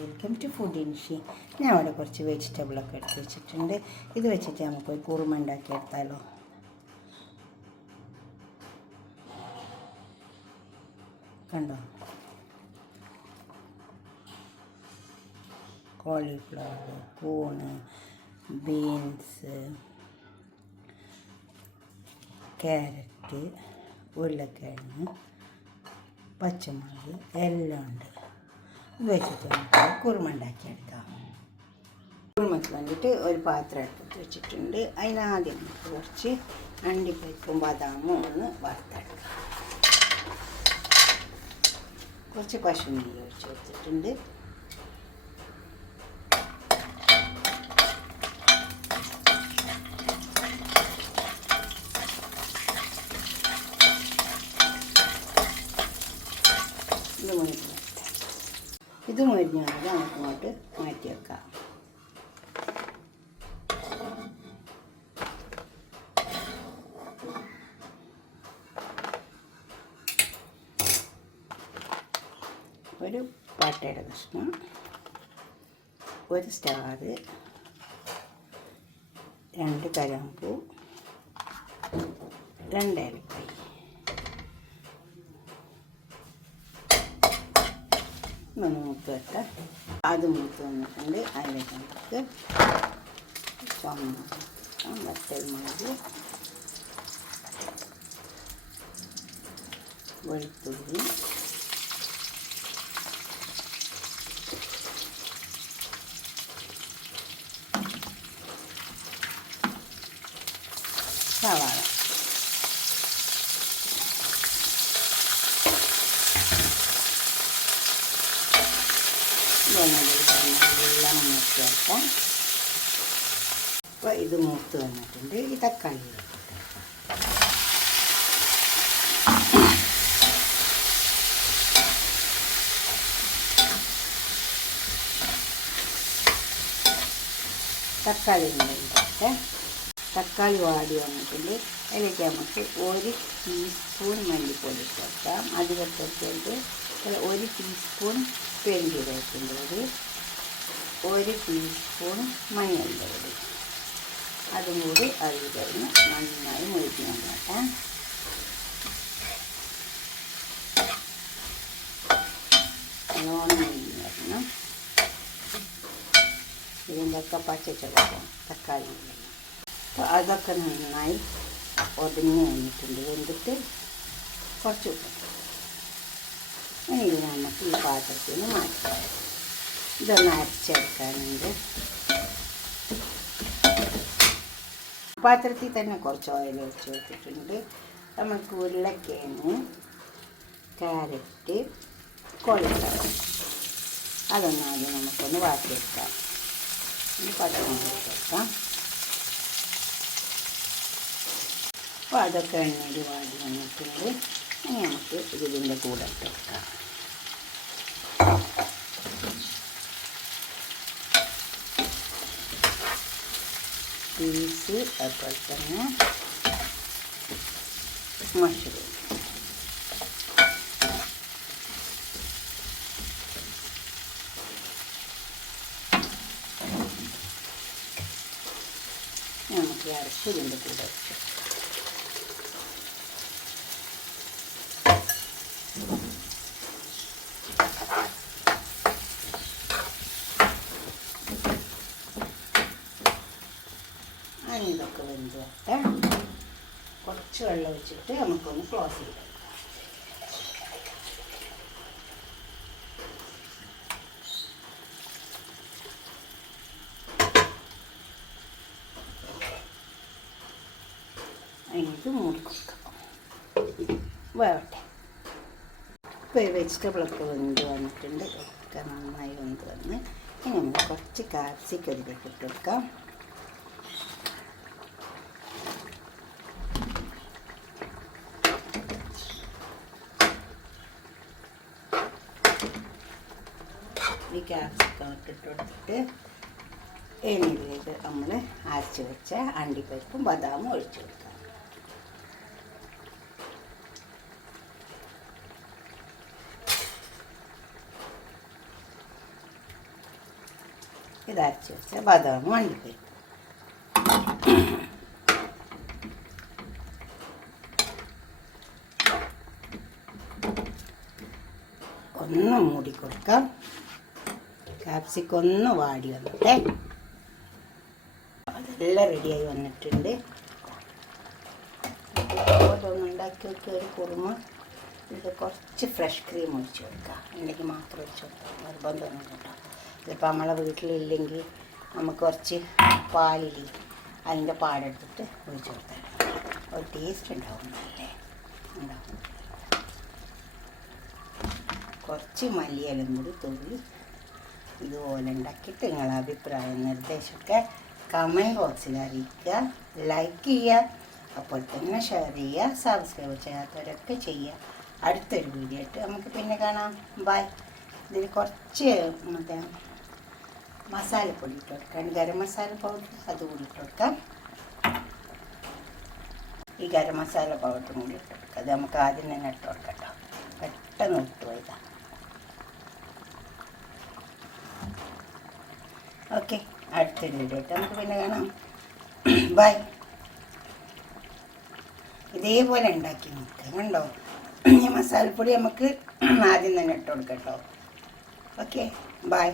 Welcome to food ഇൻഷി. ഞാൻ അവിടെ കുറച്ച് വെജിറ്റബിളൊക്കെ എടുത്ത് വെച്ചിട്ടുണ്ട്. ഇത് വെച്ചിട്ട് നമുക്കൊരു കുറുമ ഉണ്ടാക്കിയെടുത്താലോ. കണ്ടോ, കോളിഫ്ലവർ, കൂണ്, ബീൻസ്, ക്യാരറ്റ്, ഉരുളക്കിഴങ്ങ്, പച്ചമുളക് എല്ലാം ഉണ്ട്. ഇത് വെച്ചിട്ട് നമുക്ക് കുറുമ ഉണ്ടാക്കിയെടുക്കാം. കുറുമയ്ക്ക് വേണ്ടിയിട്ട് ഒരു പാത്രം എടുത്തിട്ട് വെച്ചിട്ടുണ്ട്. അതിനാദ്യം നമുക്ക് കുറച്ച് അണ്ടിപ്പരിപ്പും ബദാമും ഒന്ന് വറുത്തെടുക്കാം. കുറച്ച് പശു നെയ്യ് ഒഴിച്ച് കൊടുത്തിട്ടുണ്ട്. ഇത് മൊരിഞ്ഞാൽ നമുക്ക് ഇങ്ങോട്ട് മാറ്റി വെക്കാം. ഒരു പട്ടയുടെ കഷ്ണം, ഒരു സ്റ്റാർ, 2 കരാമ്പൂ, 2 ഏലക്കായ്. ഒന്ന് മൂത്ത് വെക്കാം. അത് മൂത്ത് വന്നിട്ടുണ്ട്. അതിലേക്ക് നമുക്ക് വറ്റൽമുളക്, വെളുത്തുള്ളി, സവാള, എല്ലാം മൂത്ത് വെക്കാം. അപ്പോൾ ഇത് മൂത്ത് വന്നിട്ടുണ്ട്. ഈ തക്കാളി ഉണ്ടാക്കട്ടെ. തക്കാളി വാടി വന്നിട്ടുണ്ട്. അതിലേക്ക് നമുക്ക് 1 ടീസ്പൂൺ മല്ലിപ്പൊടി ചേർക്കാം. അധികം ചേർക്കരുത്. 1 ടീസ്പൂൺ പെരുംജീരകത്തിൻ്റെ പൊടി, 1 ടീസ്പൂൺ മഞ്ഞളുടെ പൊടി. അതും കൂടി അതിൽ കഴിഞ്ഞ് നന്നായി മുരിഞ്ഞ് വന്നേക്കാം. നല്ലോണം മുരിഞ്ഞ് വരണം. ഇതിൻ്റെയൊക്കെ പച്ചച്ചവപ്പം തക്കാളി. അപ്പോൾ അതൊക്കെ നന്നായി ഒതുങ്ങി വന്നിട്ടുണ്ട്. വെന്തിട്ട് കുറച്ച് ഇനി ഇത് നമുക്ക് ഈ പാത്രത്തിൽ നിന്ന് മാറ്റാം. ഇതൊന്ന് അരച്ചെടുക്കാനുണ്ട്. പാത്രത്തിൽ തന്നെ കുറച്ച് ഓയിൽ ഒഴിച്ച് വെച്ചിട്ടുണ്ട്. നമുക്ക് ഉരുളക്കിഴങ്ങ്, ക്യാരറ്റ്, കോളിഫ്ലവർ അതൊന്നാദ്യം നമുക്കൊന്ന് വാട്ടിയെടുക്കാം. പച്ചമുളക് ചേർക്കാം. അപ്പോൾ അതൊക്കെ എണ്ണയിൽ വാടി വന്നിട്ടുണ്ട്. ഇനി നമുക്ക് ഇതിൻ്റെ കൂടെ ഇട്ട് വെക്കാം. പീസ്, അതുപോലെ തന്നെ മഷ്റൂം. നമുക്ക് അരച്ച് ഇതിൻ്റെ കൂടെ വെച്ചു. ഇതൊക്കെ വെന്ത് വെക്കാം. കുറച്ച് വെള്ളം ഒഴിച്ചിട്ട് നമുക്കൊന്ന് ക്ലോസ് ചെയ്ത് വെക്കാം. അതിലേക്ക് മൂടി കൊടുക്കാം. വേവട്ടെ. ഇപ്പോൾ വെജിറ്റബിളൊക്കെ വെന്ത് വന്നിട്ടുണ്ട്. ഒക്കെ നന്നായി വെന്ത് വന്ന് ഇനി നമുക്ക് കുറച്ച് കാപ്സിക്കം ഇതിലേക്ക് ഇട്ട് കൊടുക്കാം. ഈ ക്യാപ്സിക്കം ഇട്ടിട്ട് കൊടുത്തിട്ട് എണ്ണയിലേക്ക് നമ്മൾ അരച്ച് വെച്ച അണ്ടിപ്പരിപ്പും ബദാമും ഒഴിച്ചു കൊടുക്കാം. ഇത് അരച്ച് വെച്ച ബദാമും അണ്ടിപ്പരിപ്പും. ഒന്ന് മൂടി കൊടുക്കാം. ക്യാപ്സിക്കം ഒന്ന് വാടി വന്നിട്ടേ. അതെല്ലാം റെഡിയായി വന്നിട്ടുണ്ട്. ഓരോന്ന് ഉണ്ടാക്കി വെക്കുക. ഒരു കുറുമ ഇത് കുറച്ച് ഫ്രഷ് ക്രീം ഒഴിച്ച് കൊടുക്കുക. ഉണ്ടെങ്കിൽ മാത്രം ഒഴിച്ച് കൊടുക്കുക, നിർബന്ധമൊന്നും കേട്ടോ. ഇതിപ്പോൾ നമ്മളെ വീട്ടിലില്ലെങ്കിൽ നമുക്ക് കുറച്ച് പാലിൽ അതിൻ്റെ പാടെടുത്തിട്ട് ഒഴിച്ച് കൊടുത്താൽ ഒരു ടേസ്റ്റ് ഉണ്ടാവും. നല്ലേ ഉണ്ടാവും. കുറച്ച് മല്ലിയിലും കൂടി തൂവി ഇതുപോലെ ഉണ്ടാക്കിയിട്ട് നിങ്ങളുടെ അഭിപ്രായം നിർദ്ദേശമൊക്കെ കമൻറ്റ് ബോക്സിൽ അറിയിക്കുക. ലൈക്ക് ചെയ്യുക, അപ്പോൾ തന്നെ ഷെയർ ചെയ്യുക. സബ്സ്ക്രൈബ് ചെയ്യാത്തവരൊക്കെ ചെയ്യുക. അടുത്തൊരു വീഡിയോ ആയിട്ട് നമുക്ക് പിന്നെ കാണാം. ബൈ. ഇതിൽ കുറച്ച് മറ്റേ മസാലപ്പൊടി ഇട്ട് കൊടുക്കാം. ഗരം മസാല പൗഡർ അതുകൂടി ഇട്ട് കൊടുക്കാം. ഈ ഗരം മസാല പൗഡറും കൂടി ഇട്ട് കൊടുക്കാം. അത് നമുക്ക് ആദ്യം തന്നെ ഇട്ട് കൊടുക്കാം കേട്ടോ. പെട്ടെന്ന് ഇട്ട് പോയതാണ്. ഓക്കെ, അടുത്തൊരു വീഡിയോ ആയിട്ട് നമുക്ക് പിന്നെ കാണാം. ബൈ. ഇതേപോലെ ഉണ്ടാക്കി നോക്കുക. കണ്ടോ, ഈ മസാലപ്പൊടി നമുക്ക് ആദ്യം തന്നെ ഇട്ട് കൊടുക്കാം കേട്ടോ. Okay, by.